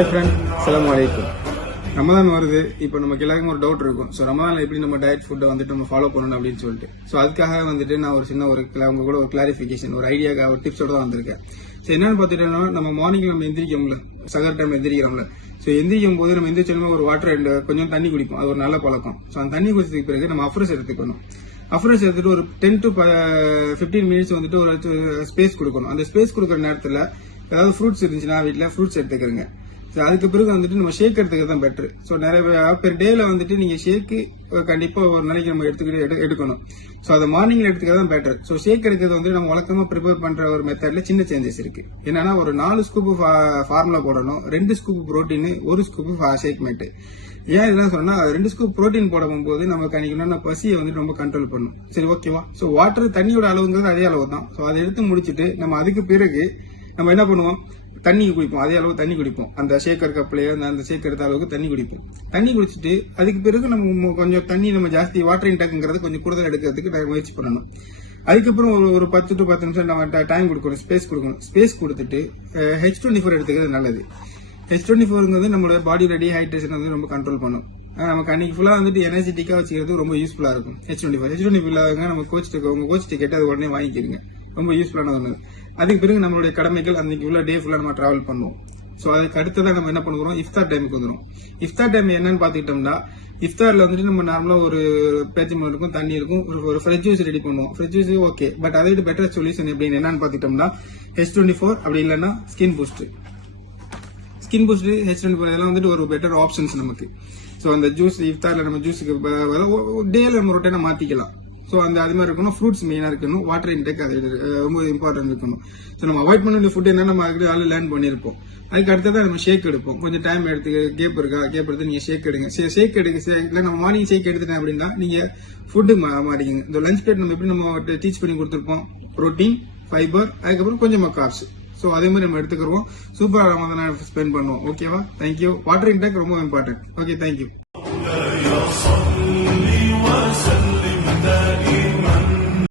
Hi friend, அஸ்ஸலாமு அலைக்கும். ரமதான் வருது. இப்போ நமக்கு எல்லாருக்கும் ஒரு டவுட் இருக்கும். ஸோ ரமதான்ல எப்படி நம்ம டயட் ஃபுட்டை வந்துட்டு நம்ம ஃபாலோ பண்ணணும் அப்படின்னு சொல்லிட்டு. ஸோ அதுக்காக வந்துட்டு நான் ஒரு சின்ன உங்க கூட ஒரு கிளாரிஃபிகேஷன், ஒரு ஐடியாக்காக ஒரு டிப்ஸோட தான் வந்திருக்கேன். ஸோ என்னன்னு பார்த்துட்டோம்னா, நம்ம மார்னிங் நம்ம எந்திரிக்கோம்ல, சகர் டைம் எந்திரிக்கிறோம்ல. ஸோ எந்திரிக்கும் போது நம்ம எந்திரிச்சாலுமே ஒரு வாட்டர் அண்ட் கொஞ்சம் தண்ணி குடிப்போம். அது ஒரு நல்ல பழக்கம். ஸோ அந்த தண்ணி குடிச்சதுக்கு பிறகு நம்ம அஃப்ரெஷ் எடுத்துக்கணும். அஃப்ரெஷ் எடுத்துட்டு ஒரு 10 to 15 மினிட்ஸ் வந்துட்டு ஒரு ஸ்பேஸ் கொடுக்கணும். அந்த ஸ்பேஸ் கொடுக்குற நேரத்தில் ஏதாவது ஃப்ரூட்ஸ் இருந்துச்சுன்னா வீட்டில் ஃப்ரூட்ஸ் எடுத்துக்கிறங்க. அதுக்கு பிறகு வந்துட்டு நம்ம ஷேக் எடுத்துக்கிறது தான் பெட்டர். ஸோ நிறைய பெர் டேல வந்துட்டு நீங்க ஷேக்கு கண்டிப்பா ஒரு நாளைக்கு நம்ம எடுக்கணும். ஸோ அதை மார்னிங்ல எடுத்துக்கிறது தான் பெட்டர். ஸோ ஷேக் எடுக்கிறது வந்து நம்ம வழக்கமா ப்ரிப்பேர் பண்ற ஒரு மெத்தட்ல சின்ன சேஞ்சஸ் இருக்கு. என்னன்னா ஒரு 4 ஸ்கூப் ஃபார்முலா போடணும், 2 scoop protein, 1 scoop shake mate. ஏன் இதெல்லாம் சொன்னா 2 ஸ்கூப் புரோட்டீன் போடும் போது நமக்கு அன்னைக்கு பசியை வந்துட்டு ரொம்ப கண்ட்ரோல் பண்ணும். சரி, ஓகேவா? ஸோ வாட்டர் தண்ணியோட அளவுங்கிறது அதே அளவு தான். ஸோ அதை எடுத்து முடிச்சுட்டு நம்ம அதுக்கு பிறகு நம்ம என்ன பண்ணுவோம், தண்ணி குடிப்போம். அதே அளவு தண்ணி குடிப்போம். அந்த ஷேக்கர் கப்லயே அந்த ஷேக் எடுத்த அளவுக்கு தண்ணி குடிப்போம். தண்ணி குடிச்சிட்டு அதுக்கு பிறகு நம்ம கொஞ்சம் தண்ணி நம்ம ஜாஸ்தி வாட்டர் இன்டேக்ங்கிறது கொஞ்சம் கூடுதல் எடுக்கிறதுக்கு முயற்சி பண்ணணும். அதுக்கப்புறம் ஒரு 10 to 10 நிமிஷம் நம்ம டைம் கொடுக்கணும், ஸ்பேஸ் கொடுக்கணும். ஸ்பேஸ் கொடுத்துட்டு H24 எடுத்துக்கிறது நல்லது. H24ங்கிறது நம்மளோட பாடியோட டீஹைட்ரேஷன் வந்து ரொம்ப கண்ட்ரோல் பண்ணும். நமக்கு அன்னைக்கு ஃபுல்லா வந்துட்டு எனர்ஜெட்டிக்கா வச்சுக்கிறது ரொம்ப யூஸ்ஃபுல்லா இருக்கும். H24 இல்லாதவங்க நம்ம உங்க கோச் கேட்டு அது உடனே வாங்கிக்கிறீங்க. ரொம்ப யூஸ்ஃபுல்லான ஒன்று. அதுக்கு பிறகு நம்மளுடைய கடமைகள் அன்னைக்கு உள்ள டே ஃபுல்லா நம்ம டிராவல் பண்ணுவோம். ஸோ அதுக்கு அடுத்ததான் நம்ம என்ன பண்ணுறோம், இஃப்தார் டைமுக்கு வந்துடும். இஃப்தார் டைம் என்னன்னு பாத்துக்கிட்டோம்னா, இஃப்தார்ல வந்துட்டு நம்ம நார்மலா ஒரு பேச்சம்பழம் இருக்கும், தண்ணி இருக்கும், ஒரு ஃப்ரெஷ் ஜூஸ் ரெடி பண்ணுவோம். ஃப்ரெஷ் ஜூஸ் ஓகே, பட் அதை விட பெட்டர் சொல்யூஷன் எப்படின்னு என்னன்னு பாத்துக்கிட்டோம்னா H24 அப்படி இல்லைன்னா ஸ்கின் பூஸ்ட், H24 இதெல்லாம் வந்துட்டு ஒரு பெட்டர் ஆப்ஷன்ஸ் நமக்கு. ஸோ அந்த ஜூஸ் இஃப்தார்ல நம்ம ஜூஸுக்கு டேல நம்ம ரொட்டேனா மாத்திக்கலாம். ஸோ அது மாதிரி இருக்கணும். ஃப்ரூட்ஸ் மெயினா இருக்கணும். வாட்டர் இன்டேக் அது ரொம்ப இம்பார்ட்டன்ட் இருக்கணும். ஸோ நம்ம அவாய்ட் பண்ண வேண்டிய ஃபுட் என்ன நம்ம ஆல்ரெடி லேர்ன் பண்ணியிருப்போம். அதுக்கு அடுத்ததான் நம்ம ஷேக் எடுப்போம். கொஞ்சம் டைம் எடுத்து கேப் எடுத்து நீங்க ஷேக் எடுங்க. ஷேக் இல்லை நம்ம மார்னிங் ஷேக் எடுத்துட்டேன் அப்படின்னா நீங்க ஃபுட்டு மாறிங்க. இந்த லஞ்ச் பிளேட் நம்ம எப்படி நம்ம டீச் பண்ணி கொடுத்துருப்போம், புரோட்டீன், ஃபைபர், அதுக்கப்புறம் கொஞ்சமா கார்ப்ஸ். ஸோ அதே மாதிரி நம்ம எடுத்துக்கிறோம். சூப்பரா நம்ம ஸ்பெண்ட் பண்ணுவோம். ஓகேவா? தேங்க்யூ. வாட்டர் இன்டேக் ரொம்ப இம்பார்ட்டன்ட். Okay, thank you.